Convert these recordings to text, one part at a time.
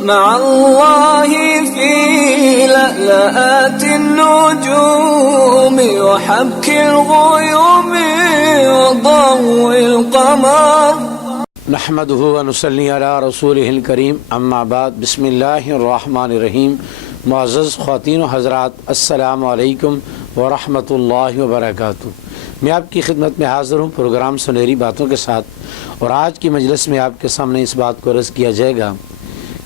مع الله في لألآت النجوم وحبك الغيوم وضوء القمر نحمده ونصلي على رسوله الكريم اما بعد بسم اللہ الرحمن الرحیم۔ معزز خواتین و حضرات، السلام علیکم ورحمۃ اللہ وبرکاتہ۔ میں آپ کی خدمت میں حاضر ہوں پروگرام سنہری باتوں کے ساتھ، اور آج کی مجلس میں آپ کے سامنے اس بات کو عرض کیا جائے گا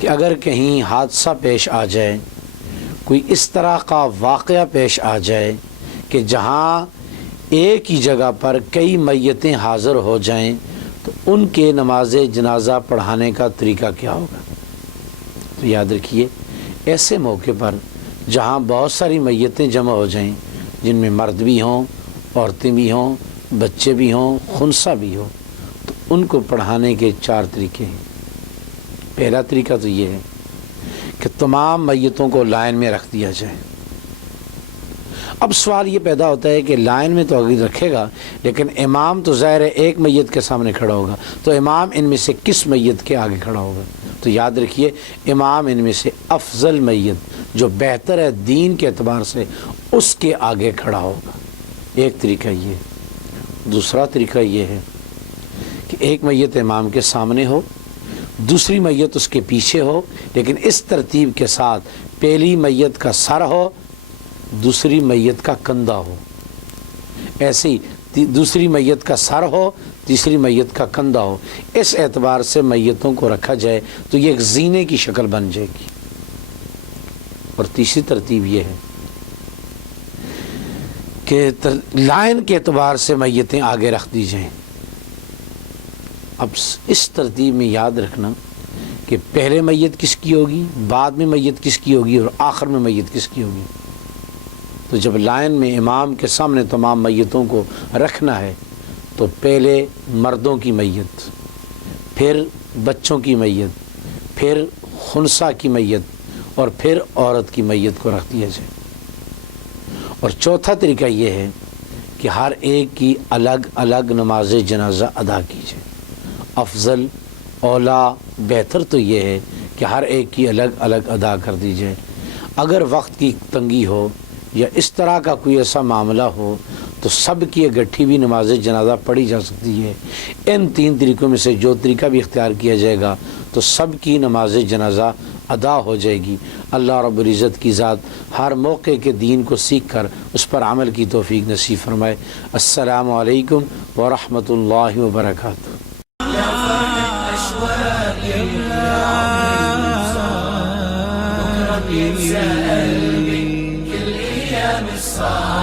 کہ اگر کہیں حادثہ پیش آ جائے، کوئی اس طرح کا واقعہ پیش آ جائے کہ جہاں ایک ہی جگہ پر کئی میتیں حاضر ہو جائیں، تو ان کے نماز جنازہ پڑھانے کا طریقہ کیا ہوگا؟ تو یاد رکھیے، ایسے موقع پر جہاں بہت ساری میتیں جمع ہو جائیں، جن میں مرد بھی ہوں، عورتیں بھی ہوں، بچے بھی ہوں، خنثی بھی ہو، تو ان کو پڑھانے کے 4 طریقے ہیں۔ پہلا طریقہ تو یہ ہے کہ تمام میتوں کو لائن میں رکھ دیا جائے۔ اب سوال یہ پیدا ہوتا ہے کہ لائن میں تو آگے رکھے گا، لیکن امام تو ظاہر ہے ایک میت کے سامنے کھڑا ہوگا، تو امام ان میں سے کس میت کے آگے کھڑا ہوگا؟ تو یاد رکھیے، امام ان میں سے افضل میت جو بہتر ہے دین کے اعتبار سے، اس کے آگے کھڑا ہوگا۔ ایک طریقہ یہ۔ دوسرا طریقہ یہ ہے کہ ایک میت امام کے سامنے ہو، دوسری میت اس کے پیچھے ہو، لیکن اس ترتیب کے ساتھ پہلی میت کا سر ہو، دوسری میت کا کندھا ہو، ایسے ہی دوسری میت کا سر ہو، تیسری میت کا کندھا ہو۔ اس اعتبار سے میتوں کو رکھا جائے تو یہ ایک زینے کی شکل بن جائے گی۔ اور تیسری ترتیب یہ ہے کہ لائن کے اعتبار سے میتیں آگے رکھ دی جائیں۔ اب اس ترتیب میں یاد رکھنا کہ پہلے میت کس کی ہوگی، بعد میں میت کس کی ہوگی، اور آخر میں میت کس کی ہوگی۔ تو جب لائن میں امام کے سامنے تمام میتوں کو رکھنا ہے تو پہلے مردوں کی میت، پھر بچوں کی میت، پھر خنثی کی میت، اور پھر عورت کی میت کو رکھ دیا جائے۔ اور چوتھا طریقہ یہ ہے کہ ہر ایک کی الگ الگ نماز جنازہ ادا کی جائے۔ افضل، اولا، بہتر تو یہ ہے کہ ہر ایک کی الگ الگ ادا کر دی جائے۔ اگر وقت کی تنگی ہو یا اس طرح کا کوئی ایسا معاملہ ہو تو سب کی اکٹھی بھی نماز جنازہ پڑھی جا سکتی ہے۔ ان 3 طریقوں میں سے جو طریقہ بھی اختیار کیا جائے گا تو سب کی نماز جنازہ ادا ہو جائے گی۔ اللہ رب العزت کی ذات ہر موقع کے دین کو سیکھ کر اس پر عمل کی توفیق نصیب فرمائے۔ السلام علیکم ورحمۃ اللہ وبرکاتہ۔ كل أيام الصعب